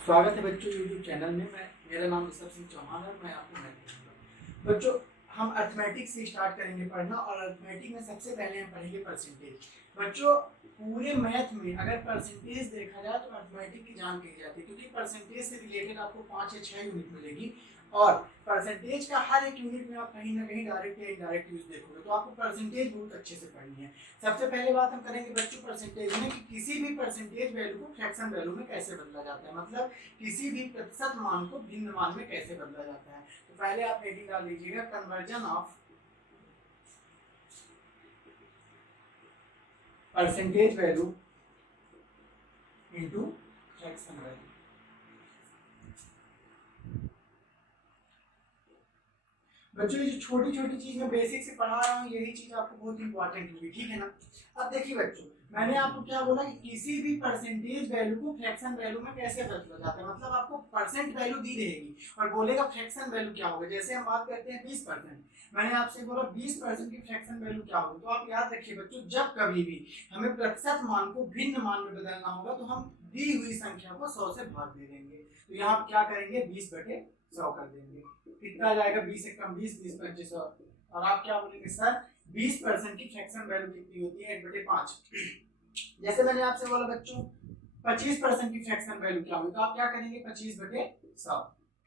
स्वागत है बच्चों यूट्यूब चैनल में। मेरा नाम ऋषभ सिंह चौहान है। मैं आपको मैथ पढ़ाऊंगा। बच्चों, हम अर्थमेटिक से स्टार्ट करेंगे पढ़ना, और अर्थमेटिक में सबसे पहले हम पढ़ेंगे परसेंटेज। बच्चों, पूरे मैथ में अगर परसेंटेज देखा जाए तो अर्थमेटिक की जान कही जाती है, क्योंकि परसेंटेज से रिलेटेड आपको 5 या 6 यूनिट मिलेगी, और परसेंटेज का हर एक यूनिट में आप कहीं ना कहीं डायरेक्ट या इनडायरेक्ट यूज देखोगे, तो आपको परसेंटेज बहुत अच्छे से पढ़नी है। सबसे पहले बात हम करेंगे बच्चों परसेंटेज में कि किसी भी परसेंटेज वैल्यू को फ्रैक्शन वैल्यू में कैसे बदला जाता है, मतलब किसी भी प्रतिशत मान को भिन्न मान में कैसे बदला जाता है। तो पहले आप हेडिंग डाल दीजिएगा, conversion of percentage value into fraction value. बच्चों, ये जो छोटी छोटी चीज मैं बेसिक से पढ़ा रहा हूँ, यही चीज आपको बहुत इंपॉर्टेंट होगी, ठीक है ना। अब देखिए बच्चों, मैंने आपको क्या बोला कि किसी भी परसेंटेज वैल्यू को फ्रैक्शन वैल्यू में कैसे बदला जाता है, मतलब आपको परसेंट वैल्यू दी रहेगी और बोलेगा फ्रैक्शन वैल्यू क्या होगा। जैसे हम बात करते हैं 20%, मैंने आपसे बोला 20% की फ्रैक्शन वैल्यू क्या होगी, तो आप याद रखिए बच्चों, जब कभी भी हमें प्रतिशत मान को भिन्न मान में बदलना होगा तो हम दी हुई संख्या को 100 से भाग दे देंगे। तो यहाँ क्या करेंगे, 20/100 कर देंगे। कितना आ जाएगा, 20 से कम 20, 20 25 और आप क्या बोलेंगे सर, 20% की फ्रैक्शन वैल्यू कितनी होती है, 1/5। जैसे मैंने आपसे बोला बच्चों 25% की फ्रैक्शन वैल्यू क्या होगी, तो आप क्या करेंगे, 25/100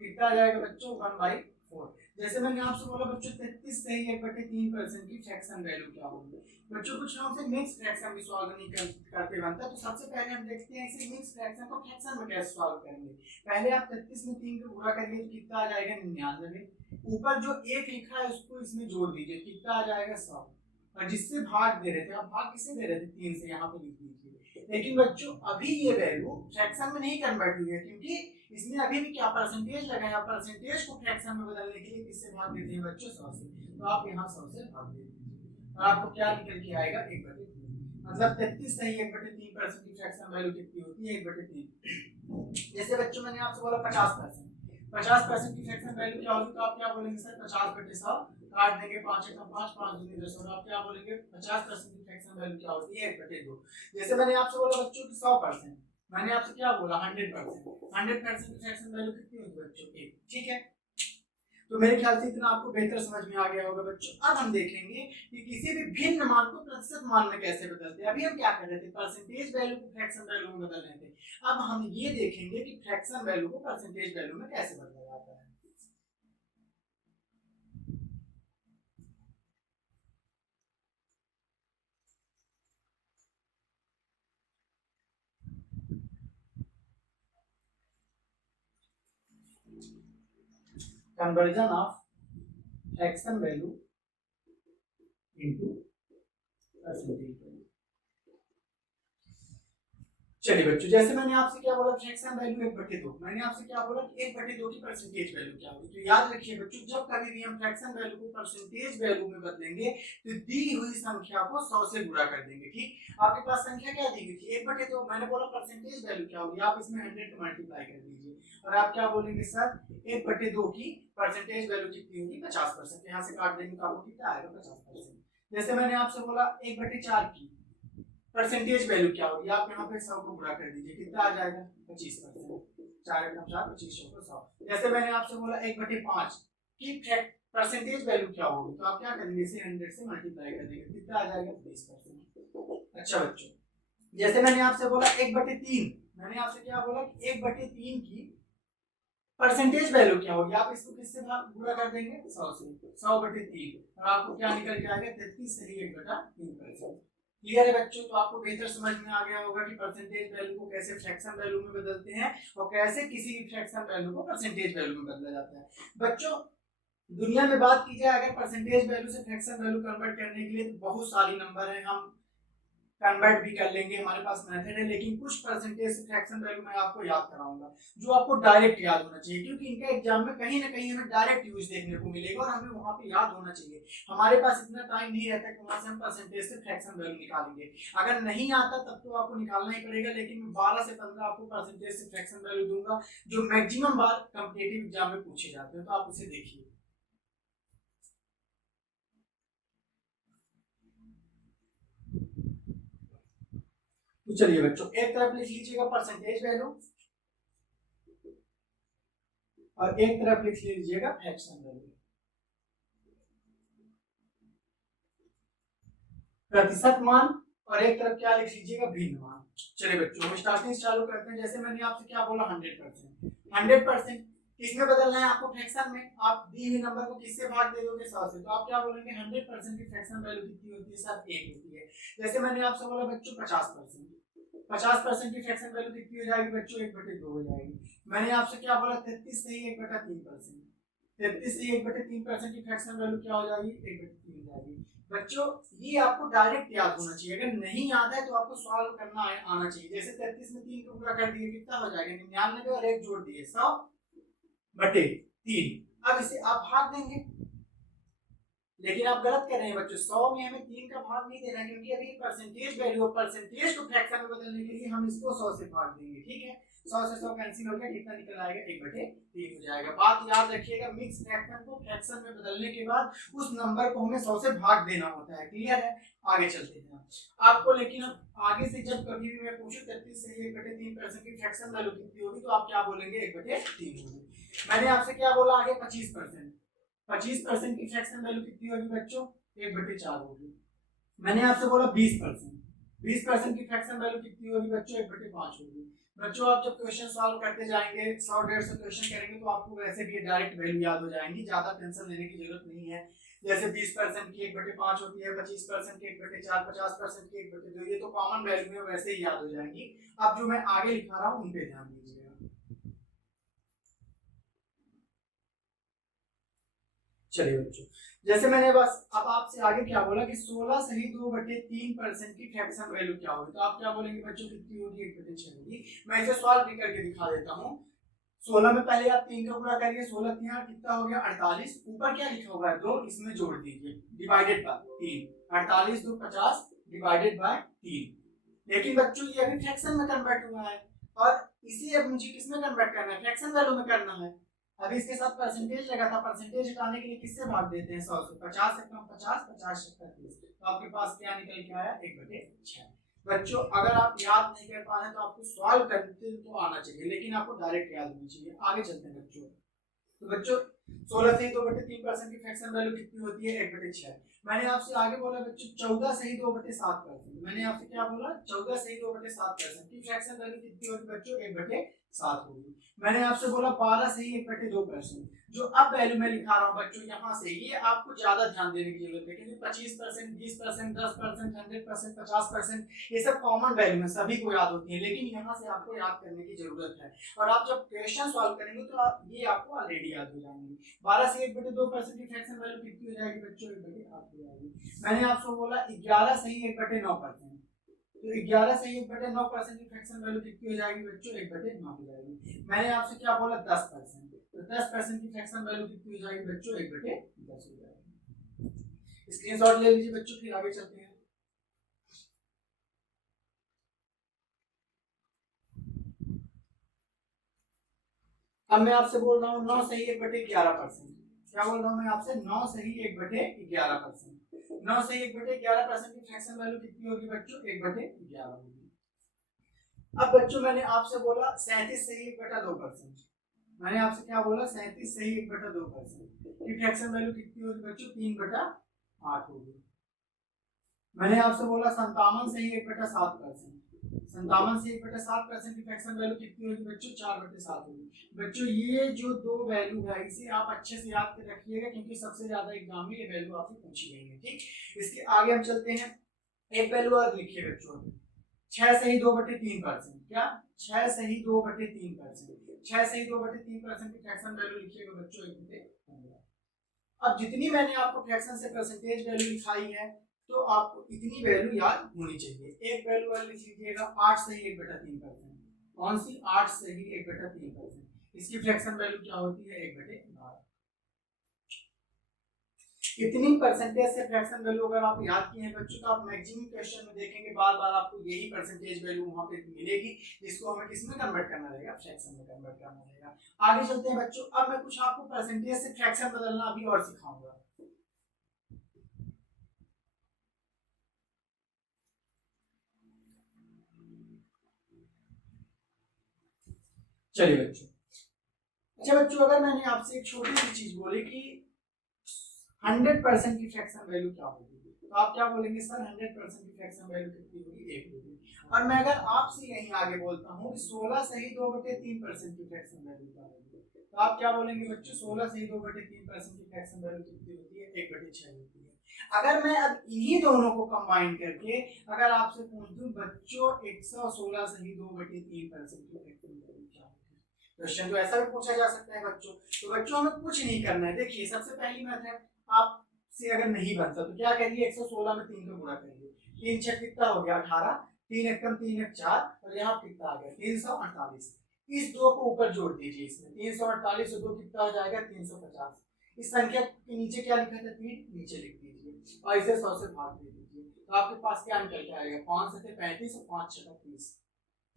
कितना आ जाएगा बच्चों, 1/4। जैसे मैंने आपसे बोला बच्चों 33 से 1/3% की फ्रैक्शन वैल्यू क्या होगी। बच्चों, कुछ लोग से मिक्स फ्रैक्शन भी सॉल्व नहीं करते बनता, तो सबसे पहले हम देखते हैं इसे मिक्स फ्रैक्शन को फ्रैक्शन में कैसे सॉल्व करेंगे। पहले आप 33 में 3 को गुणा करिए तो कितना आ जाएगा, 99। ऊपर जो 1 लिखा है उसको इसमें जोड़ दीजिए, कितना आ जाएगा, 100। और जिससे भाग दे रहे थे, आप भाग किससे दे रहे थे, 3 से, यहाँ पे लिख दीजिए। लेकिन बच्चों अभी ये वैल्यू फ्रैक्शन में नहीं कन्वर्ट हुई है, क्योंकि इसमें अभी भी क्या परसेंटेज लगाया, परसेंटेज को फ्रैक्शन में बदलने के लिए किससे भाग देते हैं बच्चों, 100 से। तो आप यहाँ 100 से भाग दे दीजिए और आपको क्या निकल के आएगा, 1/3। मतलब 33 सही 1/3% की फ्रैक्शन वैल्यू कितनी होती है, 1/3। जैसे बच्चों मैंने आपसे बोला 50%, 50% की फ्रैक्शन वैल्यू क्या होगी, तो आप क्या बोलेंगे सर, 50/100 काट देंगे, 5 1 5 5 दूनी 10, और आप क्या बोलेंगे 50% की फ्रैक्शन वैल्यू क्या होती है, 1/2। जैसे मैंने आपसे बोला बच्चों की 100%, मैंने आपसे क्या बोला 100%, 100% की फ्रैक्शन वैल्यू कितनी होगी बच्चों, 1, ठीक है। तो मेरे ख्याल से इतना आपको बेहतर समझ में आ गया होगा बच्चों। अब हम देखेंगे कि किसी भी भिन्न मान को प्रतिशत मान में कैसे बदलते हैं। अभी हम क्या कर रहे थे, परसेंटेज वैल्यू को फ्रैक्शन वैल्यू में बदल रहे थे। अब हम ये देखेंगे कि फ्रैक्शन वैल्यू को परसेंटेज वैल्यू में कैसे बदला जाता है। Conversion of fraction value into percentage value. चलिए बच्चों, जैसे मैंने आपसे क्या बोला, फ्रैक्शन वैल्यू 1/2, मैंने आपसे क्या बोला कि 1/2 की परसेंटेज वैल्यू क्या होगी। तो याद रखिए बच्चों, जब कभी भी हम फ्रैक्शन वैल्यू को परसेंटेज वैल्यू में बदलेंगे तो दी हुई संख्या को 100 से गुणा कर देंगे, ठीक। आपके पास संख्या क्या दी हुई थी, 1/2, मैंने बोला परसेंटेज वैल्यू क्या होगी, आप इसमें 100 को मल्टीप्लाई कर दीजिए और आप क्या बोलेंगे सर, 1/2 की परसेंटेज वैल्यू कितनी होगी, 50%। यहाँ से काट देंगे तो आपको कितना आएगा, 50%। जैसे मैंने आपसे बोला 1/4 की परसेंटेज वैल्यू क्या होगी, आप यहाँ पे 100 को गुणा कर दीजिए, कितना आ जाएगा, 25%। 4 एकम 4, 25 को 100। जैसे मैंने आपसे बोला 1/5 की परसेंटेज वैल्यू क्या होगी, तो आप क्या करेंगे, इसे 100 से मल्टीप्लाई कर देंगे, कितना आ जाएगा, 20%। अच्छा बच्चों, जैसे मैंने आपसे बोला 1/3, मैंने आपसे क्या बोला कि 1/3 की परसेंटेज वैल्यू क्या होगी, आप इसको किससे गुणा कर देंगे, 100 से। 100/3 और आपको क्या निकल के आएगा, 33 सही 1/3%। क्लियर है बच्चों। तो आपको बेहतर समझ में आ गया होगा कि परसेंटेज वैल्यू को कैसे फ्रैक्शन वैल्यू में बदलते हैं और कैसे किसी भी फ्रैक्शन वैल्यू को परसेंटेज वैल्यू में बदला जाता है। बच्चों, दुनिया में बात की जाए अगर परसेंटेज वैल्यू से फ्रैक्शन वैल्यू कन्वर्ट करने के लिए, तो बहुत सारी नंबर है, हम कन्वर्ट भी कर लेंगे, हमारे पास मेथड है, लेकिन कुछ परसेंटेज फ्रैक्शन वैल्यू मैं आपको याद कराऊंगा जो आपको डायरेक्ट याद होना चाहिए, क्योंकि इनका एग्जाम में कहीं ना कहीं हमें डायरेक्ट यूज देखने को मिलेगा और हमें वहां पे याद होना चाहिए। हमारे पास इतना टाइम नहीं रहता कि वहां से हम परसेंटेज से फ्रैक्शन वैल्यू निकालेंगे। अगर नहीं आता तब तो आपको निकालना ही पड़ेगा, लेकिन मैं 12 से 15 आपको परसेंटेज से फ्रैक्शन वैल्यू दूंगा जो मैक्सिमम बार कॉम्पिटिटिव एग्जाम में पूछे जाते हैं, तो आप उसे देखिए। तो चलिए बच्चों, एक तरफ लिख लीजिएगा परसेंटेज वैल्यू और एक तरफ लिख लीजिएगा फ्रैक्शन वैल्यू, प्रतिशत मान, और एक तरफ क्या लिख लीजिएगा भिन्न मान। चलिए बच्चों हम स्टार्टिंग चालू करते हैं। जैसे मैंने आपसे क्या बोला 100%, 100% किसमें बदलना है आपको, फ्रैक्शन में। आप दी हुई नंबर को किससे भाग दे दोगे, 100 से, तो आप क्या बोलेंगे 100% की फ्रैक्शन वैल्यू कितनी होती है सर, 1 होती है। जैसे मैंने आपसे बोला बच्चों 50%, 50% की फ्रैक्शन वैल्यू कितनी हो जाएगी बच्चों, 1/2 हो जाएगी। मैंने आपसे क्या बोला 33 से ही 1/3%, 33 से 1/3% की फ्रैक्शन वैल्यू क्या हो जाएगी, 1/3 हो जाएगी। बच्चों ये आपको डायरेक्ट याद होना चाहिए, अगर नहीं याद है तो आपको सॉल्व करना आना चाहिए। जैसे 33 में 3 को पूरा कर दिए कितना हो जाएगा, 99 और 1 जोड़ दिए 100/3। अब इसे आप भाग देंगे, लेकिन आप गलत कर रहे हैं बच्चों, 100 में हमें 3 का भाग नहीं देना है, क्योंकि अभी परसेंटेज वैल्यू, परसेंटेज को फ्रैक्शन में बदलने के लिए हम इसको 100 से भाग देंगे, ठीक है। 100 से 100 कैंसिल हो गया, कितना निकल आएगा, 1/3 हो जाएगा। बात याद रखिएगा, मिक्स फ्रैक्शन को फ्रैक्शन में बदलने के बाद उस नंबर को हमें 100 से भाग देना होता है, क्लियर है। आगे चलते हैं आपको, लेकिन आगे से जब कभी भी मैं पूछूं 33 से 1/3% की फ्रैक्शन वैल्यू कितनी होगी, तो आप क्या बोलेंगे, 1/3 होगी। मैंने आपसे क्या बोला आगे 25%, 25% की फ्रैक्शन वैल्यू कितनी होगी बच्चों, 1/4 होगी। मैंने आपसे बोला 20%, 20% की फ्रैक्शन वैल्यू कितनी होगी बच्चों, 1/5 होगी। बच्चों आप जब क्वेश्चन सॉल्व करते जाएंगे, 100-150 क्वेश्चन करेंगे, तो आपको वैसे भी डायरेक्ट वैल्यू याद हो जाएंगी, ज्यादा टेंशन लेने की जरूरत नहीं है। जैसे 20% की 1/5 होती है, 25% की 1/4, 50% की 1/2, ये तो कॉमन वैल्यू है, वैसे ही याद हो जाएंगी। अब जो मैं आगे लिखा रहा हूँ उन पे ध्यान दीजिएगा। चलिए बच्चों, जैसे मैंने बस अब आपसे आगे क्या बोला कि 16 सही 2/3% की फ्रैक्शन वैल्यू क्या होगी, तो आप क्या बोलेंगे बच्चों, कितनी होगी, 1/6 होगी। मैं इसे सॉल्व भी करके दिखा देता हूँ। 16 में पहले आप 3 का गुणा करिए, 16 3 कितना हो गया 48, ऊपर क्या लिखा हुआ है 2, इसमें जोड़ दीजिए, डिवाइडेड बाय 3, 48 2 50 डिवाइडेड बाय 3। लेकिन बच्चों ये अभी फ्रैक्शन में कन्वर्ट हुआ है, और इसी अब मुझे किसमें कन्वर्ट करना है, फ्रैक्शन वैल्यू में करना है। अभी इसके साथ परसेंटेज लगा था, परसेंटेज हटाने के लिए किससे भाग देते हैं, 100 से। 50 से कम 50, 50 से 30, तो आपके पास क्या निकल के आया, 1/6। बच्चों अगर आप याद नहीं कर पा रहे हैं तो आपको सॉल्व करते तो आना चाहिए, लेकिन आपको डायरेक्ट याद होनी चाहिए। आगे चलते हैं बच्चों, तो बच्चों 16 से ही 2/3% की फ्रैक्शन वैल्यू कितनी होती है, 1/6। मैंने आपसे आगे बोला बच्चों 14 से ही 2/7%, मैंने आपसे क्या बोला 14 से ही 2/7% की फ्रैक्शन वैल्यू कितनी होगी बच्चों, 1/7 होगी। मैंने आपसे बोला 12 से ही 1/2%, जो अब वैल्यू मैं लिखा रहा हूँ बच्चों यहाँ से, ये आपको ज्यादा ध्यान देने की जरूरत है, क्योंकि 25%, 20%, 10%, 100%, 50% ये सब कॉमन वैल्यू है, सभी को याद होती है, लेकिन यहाँ से आपको याद करने की जरूरत है। और आप जब क्वेश्चन सॉल्व करेंगे तो आप ये आपको ऑलरेडी याद हो जाएंगे। 12 से 1/2% की फ्रैक्शन वैल्यू कितनी हो जाएगी बच्चों, 1/8 हो जाएगी। मैंने आपको बोला 11 से ही 1/9%, तो 11 से 1/9% की फ्रैक्शन वैल्यू कितनी हो जाएगी बच्चों, 1/9 हो जाएगी। मैंने आपसे क्या बोला 10%, तो 10% की फ्रैक्शन वैल्यू कितनी हो जाएगी बच्चों, 1/10 हो जाएगी। स्क्रीनशॉट ले लीजिए बच्चों, फिर आगे चलते हैं। अब मैं आपसे बोल रहा हूँ 9 से ही 1/11%, क्या बोल रहा हूँ मैं आपसे, 9 से ही 1/11%, 9 से 1/11% की फ्रैक्शन वैल्यू कितनी होगी बच्चों, 1/11 होगी। अब बच्चों मैंने आपसे बोला 37 से ही 1/2%, मैंने आपसे क्या बोला 37 से ही 1/2% की फ्रैक्शन वैल्यू कितनी होगी बच्चों, 3/8 होगी। मैंने आपसे बोला 57 से ही 1/7%, 57 से 1/7% की फ्रैक्शन वैल्यू कितनी होगी बच्चों, 4/7 होगी। बच्चों ये जो दो वैल्यू है इसे आप अच्छे से याद कर रखिएगा, क्योंकि सबसे ज्यादा एग्जाम में ये वैल्यू आपसे पूछी गई है, ठीक। इसके आगे हम चलते हैं, एक वैल्यू और लिखिए बच्चों, 6 से ही 2/3%, क्या 6 से ही 2/3%, 6 से ही 2/3% की फ्रैक्शन वैल्यू लिखिएगा बच्चों, 1/15। अब जितनी मैंने आपको फ्रैक्शन से परसेंटेज वैल्यू लिखाई है, तो आपको इतनी वैल्यू याद होनी चाहिए। एक वैल्यू और लिख लीजिएगा 8 से ही 1/3%, कौन सी, 8 से ही 1/3%, इसकी फ्रैक्शन वैल्यू क्या होती है, 1/12। इतनी परसेंटेज से फ्रैक्शन वैल्यू अगर आप याद किए हैं बच्चों, तो आप मैक्सिमम क्वेश्चन में देखेंगे बार बार आपको यही परसेंटेज वैल्यू वहां पे मिलेगी, जिसको हमें किसमें कन्वर्ट करना रहेगा, फ्रैक्शन में कन्वर्ट करना रहेगा। आगे चलते हैं बच्चों, अब मैं कुछ आपको परसेंटेज से फ्रैक्शन बदलना अभी और सिखाऊंगा। चलिए बच्चों, अच्छा बच्चों, अगर मैंने आपसे एक छोटी सी चीज बोली कि 100% की फ्रैक्शन वैल्यू क्या होगी, तो आप क्या बोलेंगे सर 100% की फ्रैक्शन वैल्यू कितनी होगी, 1 होगी। और मैं अगर आपसे यहीं आगे बोलता हूँ कि 16 सही 2/3% की फ्रैक्शन वैल्यू क्या होगी, तो आप क्या बोलेंगे बच्चों, 16 सही 2/3% की फ्रैक्शन वैल्यू कितनी होती है, 1/6 होती है। अगर मैं अब इन्हीं दोनों को कंबाइन करके अगर आपसे पूछ दूं बच्चों 116 सही 2/3% की फ्रैक्शन वैल्यू क्या होगी, क्वेश्चन तो ऐसा भी पूछा जा सकता है बच्चों। तो बच्चों हमें कुछ नहीं करना है, देखिए सबसे पहली मेथड आपसे अगर नहीं बनता तो क्या करिए, 116 में 3 को गुणा करिए, 3 छह कितना हो गया 18, 3 एकम 3 एक 4, और यहाँ कितना आ गया 348। इस दो को ऊपर जोड़ दीजिए, इसमें 348 और 2 कितना हो जाएगा 350। इस संख्या के नीचे क्या लिखा था 3, नीचे लिख दीजिए और इसे 100 से भाग दे दीजिए, तो आपके पास क्या निकल के आएगा 5 से 35 और 5 6 30।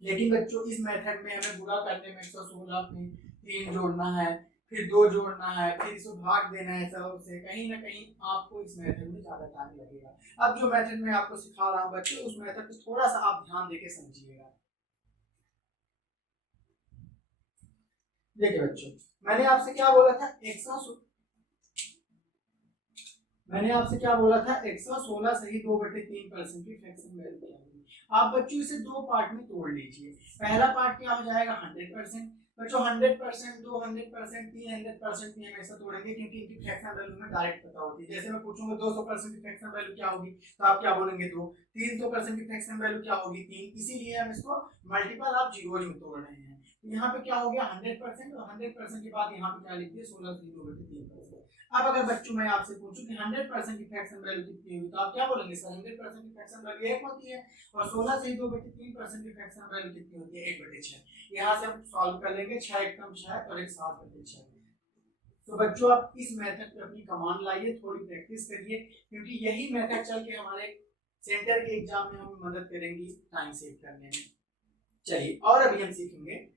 लेकिन बच्चों इस मेथड में हमें गुणा करने में 116 में 3 जोड़ना है, फिर 2 जोड़ना है, फिर इसको भाग देना है सब से, कहीं ना कहीं आपको इस मेथड में ज्यादा टाइम लगेगा। अब जो मेथड मैं आपको सिखा रहा हूँ बच्चों, उस मेथड को थोड़ा सा आप ध्यान देके समझिएगा। देखिए बच्चों, मैंने आपसे क्या बोला था 116 सही 2/3% की फ्रैक्शन वैल्यू क्या होगी। आप बच्चों इसे दो पार्ट में तोड़ लीजिए। पहला पार्ट क्या हो जाएगा 100%। बच्चों 100%, 200%, 300% नहीं हमेशा तोड़ेंगे क्योंकि इनकी फ्रैक्शन वैल्यू में डायरेक्ट पता होती है। जैसे मैं पूछूंगा 200% की फ्रैक्शन वैल्यू क्या होगी, तो आप क्या बोलेंगे 2। 300% की फ्रैक्शन वैल्यू क्या होगी 3, इसीलिए हम इसको मल्टीपल आप जीरोज में तोड़ रहे हैं। तो यहाँ पे क्या हो गया 100%, और 100% के बाद यहाँ पे क्या लिख दिया 16/3%। अब अगर बच्चों मैं आपसे पूछूं कि 100% की फ्रैक्शन वैल्यू कितनी होगी, तो आप क्या बोलेंगे सर 100% की फ्रैक्शन वैल्यू 1 होती है, और 16 से 2/3% की फ्रैक्शन वैल्यू कितनी होती है 1/6। यहाँ से हम सॉल्व कर लेंगे, 6 एकम 6 और 1 7/6। तो बच्चों आप इस मेथड पे अपनी कमांड लाइए, थोड़ी प्रैक्टिस करिए, क्योंकि यही मेथड चल के हमारे सेंटर के एग्जाम में हमें मदद करेंगी टाइम सेव करने में। चलिए और अभी हम सीखेंगे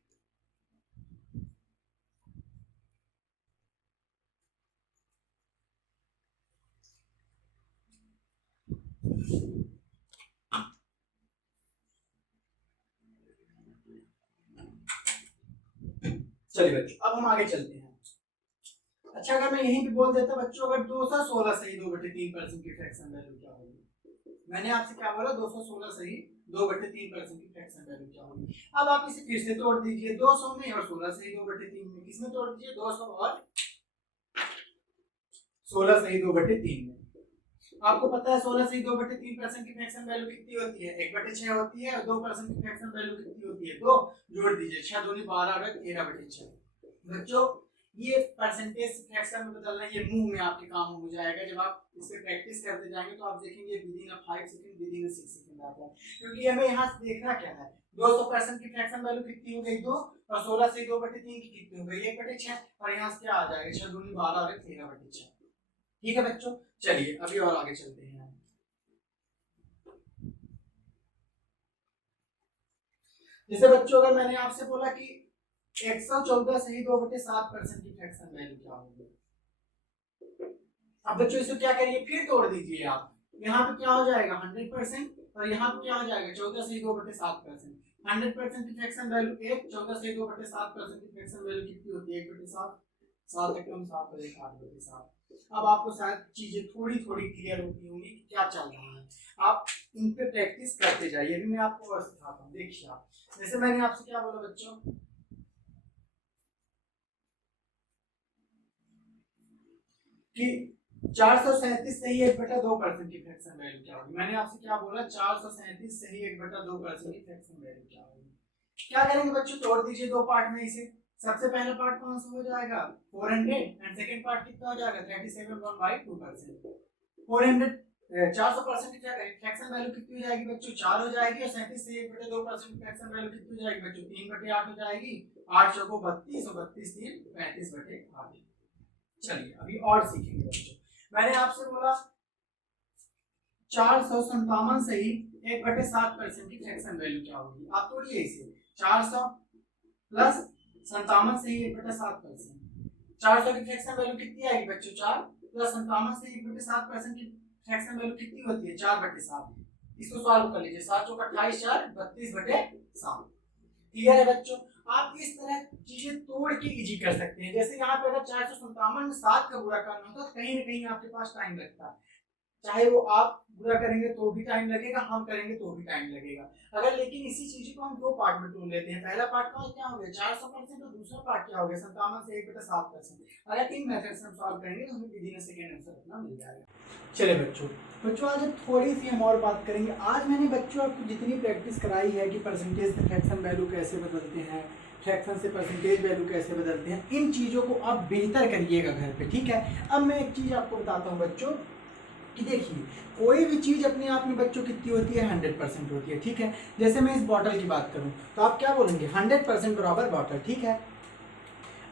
चलिए बच्चों अब हम आगे चलते हैं। अच्छा अगर मैं यहीं पे बोल देता बच्चों, अगर 216 सही 2/3% की फ्रैक्शन वैल्यू क्या होगी, मैंने आपसे क्या बोला 216 सही 2/3% की फ्रैक्शन वैल्यू क्या होगी। अब आप इसे फिर से तोड़ दीजिए 200 में और 16 सही 2/3 में, किसमें तोड़ दीजिए 200 और 16 सही 2/3 में। आपको पता है 16 सही 2/3% की फ्रैक्शन वैल्यू कितनी होती है 1/6 होती है, और 2% की फ्रैक्शन वैल्यू कितनी होती है 2, जोड़ दीजिए 6 दूनी 12 और 13/6। बच्चों ये परसेंटेज फ्रैक्शन में बदलना ये मुंह में आपके काम हो जाएगा, जब आप इस पे प्रैक्टिस करते जाएंगे तो आप देखेंगे विदिन 5 सेकंड विदिन 6 सेकंड आता है। क्योंकि हमें यहाँ से देखना क्या है 200% की फ्रैक्शन वैल्यू कितनी हो गई 2, और 16 से 2/3 की कितनी हो गई 1/6, और यहाँ से क्या आ जाएगा 6 दूनी 12 और 13/6। ठीक है बच्चों, चलिए अभी और आगे चलते हैं। जैसे बच्चों अगर मैंने आपसे बोला कि 114 सही 2/7% की फ्रैक्शन वैल्यू क्या होगी, अब बच्चों इसको क्या करिए फिर तोड़ दीजिए आप, यहाँ पे क्या हो जाएगा 100%, और यहाँ पे क्या हो जाएगा 14 सही 2/7%। 100% की फ्रैक्शन वैल्यू 1, 14 सही 2/7% की फ्रैक्शन वैल्यू कितनी होती है 1/7, 7 एकम 7 और 1 8/7। अब आपको शायद चीजें थोड़ी थोड़ी क्लियर होती होंगी कि क्या चल रहा है, आप इन पे प्रैक्टिस करते जाइए। अभी मैं आपको और सिखाता हूँ, देखिए आप जैसे मैंने आपसे क्या बोला बच्चों कि 437 सही 1/2% की फ्रैक्शन वैल्यू क्या होगी। मैंने आपसे क्या बोला 437 सही 1/2% की फ्रैक्शन वैल्यू क्या होगी। क्या करेंगे बच्चों तोड़ दीजिए दो पार्ट में इसे। सबसे पहला पार्ट कौन सा हो जाएगा 400, एंड सेकंड पार्ट कितना हो जाएगा 37/2%। 400 400% की फ्रैक्शन वैल्यू कितनी हो जाएगी बच्चों 4 हो जाएगी, और 37 से 1/2% की फ्रैक्शन वैल्यू कितनी हो जाएगी बच्चों 3/8 हो जाएगी। 8 चौको 32 और 32 3 35/8। चलिए अभी और सीखेंगे बच्चों। मैंने आपसे बोला 457 सही 1/7% की फ्रैक्शन वैल्यू क्या होगी। आप तोड़िए इसे 400 प्लस 57 सही 1/7%। 400 की फ्रैक्शन वैल्यू कितनी आएगी बच्चों 4, प्लस 57 से 1/7% की फ्रैक्शन वैल्यू कितनी होती है 4/7। इसको सॉल्व कर लीजिए 7 चौक 28 4 32/7। क्लियर है बच्चों? आप इस तरह चीजें तोड़ के इजी कर सकते हैं। जैसे यहाँ पे अगर 457 में 7 का गुणा करना होता है, कहीं ना कहीं आपके पास टाइम लगता है, चाहे वो आप पूरा करेंगे तो भी टाइम लगेगा, हम करेंगे तो भी टाइम लगेगा। अगर लेकिन इसी चीज को हम दो पार्ट में तोड़ लेते हैं, पहला पार्ट का क्या हो गया 400% और दूसरा पार्ट क्या हो गया 57 से 1/7%। अगर इन मेथड से हम सॉल्व करेंगे तो हमें विदिन अ सेकंड आंसर अपना मिल जाएगा। चलिए बच्चों आज थोड़ी सी हम और बात करेंगे। आज मैंने बच्चों आपको जितनी प्रैक्टिस कराई है कि परसेंटेज से फ्रैक्शन वैल्यू कैसे बदलते हैं, फ्रैक्शन से परसेंटेज वैल्यू कैसे बदलते हैं, इन चीज़ों को आप बेहतर करिएगा घर पे, ठीक है। अब मैं एक चीज़ आपको बताता हूँ बच्चों कि देखिए कोई भी चीज़ अपने आप में बच्चों कितनी होती है 100% होती है, ठीक है। जैसे मैं इस बॉटल की बात करूँ तो आप क्या बोलेंगे 100% बराबर बॉटल, ठीक है।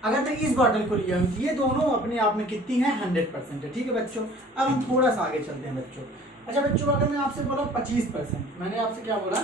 अगर मैं इस बॉटल को लिया हूँ ये दोनों अपने आप में कितनी है 100% है, ठीक है बच्चों। अब हम थोड़ा सा आगे चलते हैं बच्चों। अच्छा बच्चों अगर मैं आपसे बोला 25%, मैंने आपसे क्या बोला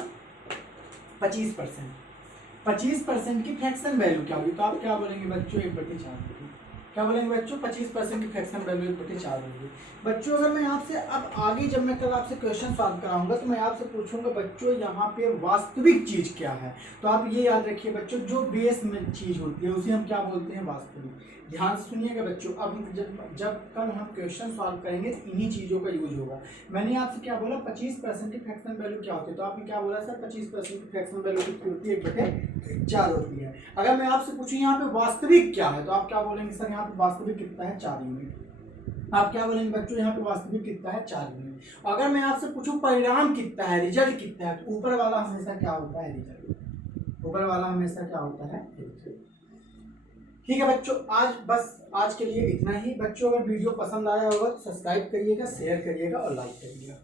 25% की फ्रैक्शन वैल्यू क्या होगी, तो आप क्या बोलेंगे बच्चों 1/4 होगी। क्या बोलेंगे बच्चों 25% की फ्रैक्शन वैल्यू 1/4 होगी। बच्चों अगर मैं आपसे अब आगे जब मैं कल आपसे क्वेश्चन सॉल्व कराऊंगा तो मैं आपसे पूछूंगा बच्चों यहाँ पे वास्तविक चीज क्या है, तो आप ये याद रखिए बच्चों जो बेस में चीज होती है उसे हम क्या बोलते हैं वास्तविक। ध्यान से सुनिएगा बच्चों, अब जब कल हम क्वेश्चन सॉल्व करेंगे तो इन्हीं चीजों का यूज होगा। मैंने आपसे क्या बोला 25% की फ्रैक्शन वैल्यू क्या होती है, तो आपने क्या बोला सर 25% की फ्रैक्शन वैल्यू कितनी होती है 1/4 होती है। अगर मैं आपसे पूछूं यहाँ पे वास्तविक क्या है तो आप क्या बोलेंगे सर यहाँ पे वास्तविक कितना है 4 यूनिट। आप क्या बोलेंगे बच्चों यहाँ पे वास्तविक कितना है 4 यूनिट। अगर मैं आपसे पूछूं परिणाम कितना है, रिजल्ट कितना है, तो ऊपर वाला हमेशा क्या होता है रिजल्ट, ऊपर वाला हमेशा क्या होता है रिजल्ट। ठीक है बच्चों आज के लिए इतना ही। बच्चों अगर वीडियो पसंद आया होगा तो सब्सक्राइब करिएगा, शेयर करिएगा और लाइक करिएगा।